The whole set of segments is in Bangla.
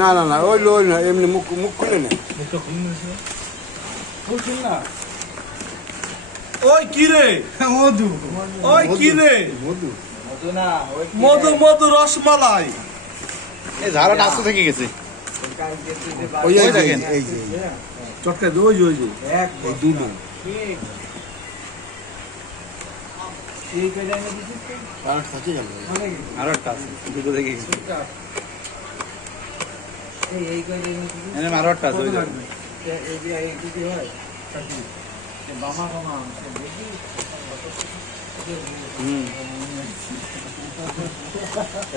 না না না ওই ওই না এমনি মুখ মুখ খুলে না ওই কি রে মধু ওই কি রে মধু মধু মধু রসমালাই এই ঝাড়াটা আস্তে থেকে গেছে ওই ওই এই দেখেন। যে এই যে চটকা দে ওই যে ওই যে এই দুটো আর খাতে যাবে আরো একটা আছে দুটো দেখে গেছে এনে আরো একটা আছে ওই দেখেন। হুম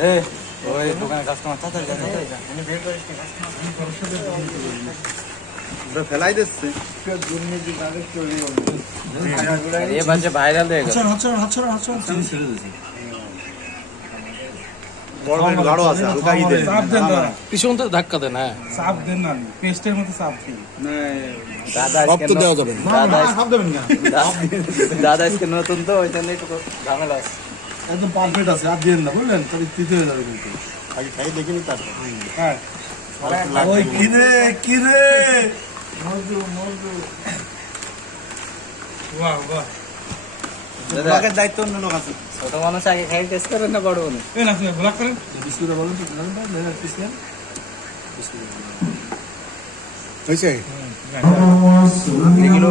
এ ওই দোকানে কাস্টমার তাড়াতাড়ি যা তাড়াতাড়ি যা এনে বের করে ওরা ফেলাই দিচ্ছে এ বাজে ভাইরাল হয়ে গেল বড় বড় গাড়ো আছে হালকা ঈদের চাপ দেন না পিছন তো ধাক্কা দেন হ্যাঁ চাপ দেন না পেস্টের মতো চাপ দেন দাদা সব তো দেওয়া যাবে না চাপ দেবেন না দাদা আজকে নতুন তো ওই জন্য একটু ঝামেলা আছে একদম পারফেক্ট আছে আর দেন না বুঝলেন তাহলে তিতে হয়ে যাবে কিন্তু আগে খাই দেখিনি তারপর হ্যাঁ ওই কিরে কিরে বাহ বাহ ব্লগের দায়িত্ব অন্য লোক আছে ছোট মানুষ আগে খাই টেস্ট করেন না বড় মানুষ এই না ব্লক করেন বিস্কুটটা বলুন তো জানেন না মেরা পিসলেন হয়েছে এগুলো